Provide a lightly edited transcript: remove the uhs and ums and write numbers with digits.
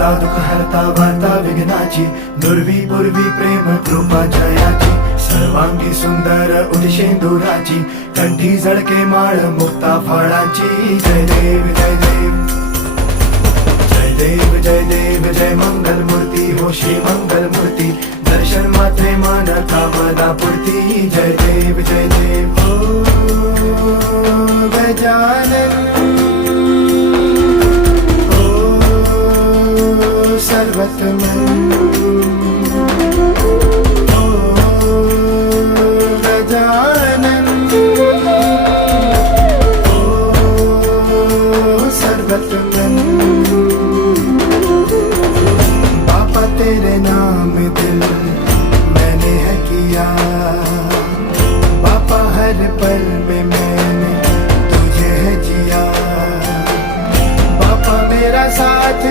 दाता दुःख हरता वार्ता विघ्नाची, नुरवी पूर्वी प्रेम कृपा जयाची, सर्वांगी सुंदर उदिशेंदुराची, कंठी झळके माळ मुक्ता फळाची. जय देव जय देव जय देव जय देव जय मंगल मूर्ती हो श्री मंगल मूर्ती, दर्शन मात्रे मान कामना पूर्ती. जय देव जय देव ओ गजानन ओ सर्वतमन